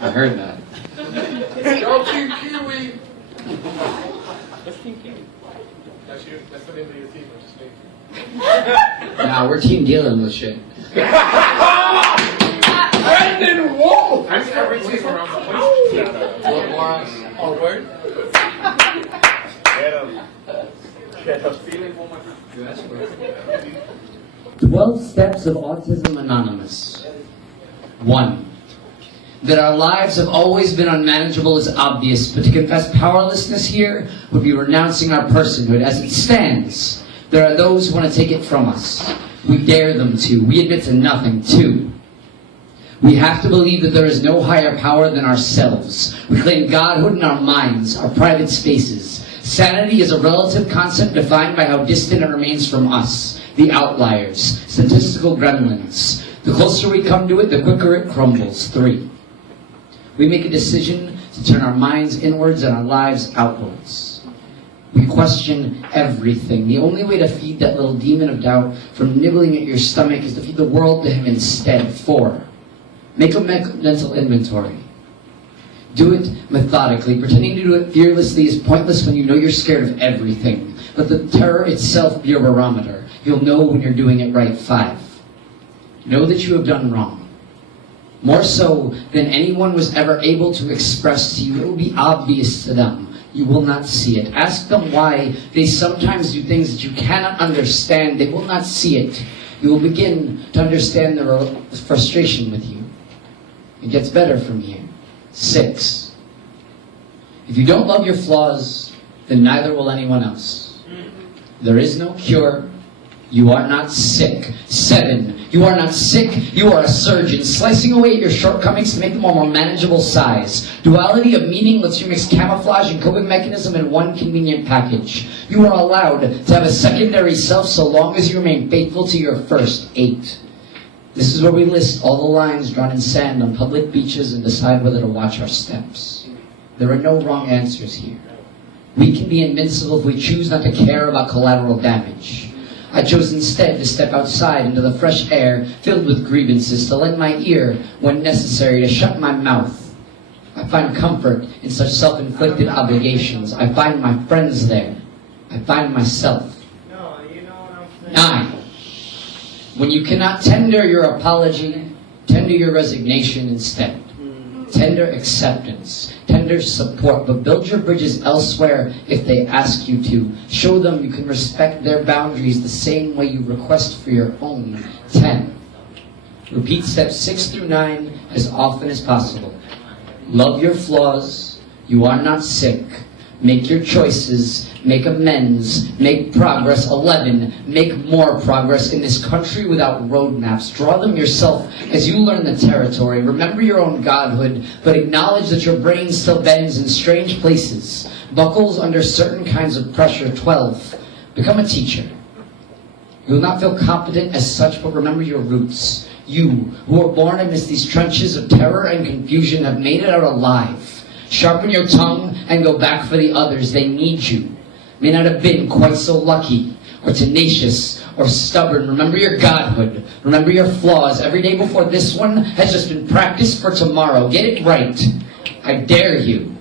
I heard that. Go Team Kiwi! That's Team Kiwi. That's the name of your team, I just named you. Nah, we're team dealing with shit. Brendan Wolff! I just every team around the place. Oh, word? Get him. Get him. Feeling one more time. 12 Steps of Autism Anonymous. 1. That our lives have always been unmanageable is obvious, but to confess powerlessness here would be renouncing our personhood. As it stands, there are those who want to take it from us. We dare them to. We admit to nothing. 2. We have to believe that there is no higher power than ourselves. We claim godhood in our minds, our private spaces. Sanity is a relative concept defined by how distant it remains from us, the outliers, statistical gremlins. The closer we come to it, the quicker it crumbles. 3. We make a decision to turn our minds inwards and our lives outwards. We question everything. The only way to feed that little demon of doubt from nibbling at your stomach is to feed the world to him instead. 4. Make a mental inventory. Do it methodically. Pretending to do it fearlessly is pointless when you know you're scared of everything. Let the terror itself be your barometer. You'll know when you're doing it right. 5. Know that you have done wrong. More so than anyone was ever able to express to you. It will be obvious to them. You will not see it. Ask them why they sometimes do things that you cannot understand. They will not see it. You will begin to understand their frustration with you. It gets better from here. 6. If you don't love your flaws, then neither will anyone else. There is no cure. You are not sick. 7. You are not sick. You are a surgeon, slicing away at your shortcomings to make them a more manageable size. Duality of meaning lets you mix camouflage and coping mechanism in one convenient package. You are allowed to have a secondary self so long as you remain faithful to your first. 8. This is where we list all the lines drawn in sand on public beaches and decide whether to watch our steps. There are no wrong answers here. We can be invincible if we choose not to care about collateral damage. I chose instead to step outside into the fresh air filled with grievances, to lend my ear when necessary, to shut my mouth. I find comfort in such self-inflicted obligations. I find my friends there. I find myself. 9. When you cannot tender your apology, tender your resignation instead. Tender acceptance, tender support, but build your bridges elsewhere if they ask you to. Show them you can respect their boundaries the same way you request for your own. 10. Repeat steps 6 through 9 as often as possible. Love your flaws. You are not sick. Make your choices. Make amends. Make progress. 11. Make more progress in this country without roadmaps. Draw them yourself as you learn the territory. Remember your own godhood, but acknowledge that your brain still bends in strange places. Buckles under certain kinds of pressure. 12. Become a teacher. You will not feel competent as such, but remember your roots. You, who were born amidst these trenches of terror and confusion, have made it out alive. Sharpen your tongue and go back for the others. They need you. May not have been quite so lucky or tenacious or stubborn. Remember your godhood. Remember your flaws. Every day before this one has just been practice for tomorrow. Get it right. I dare you.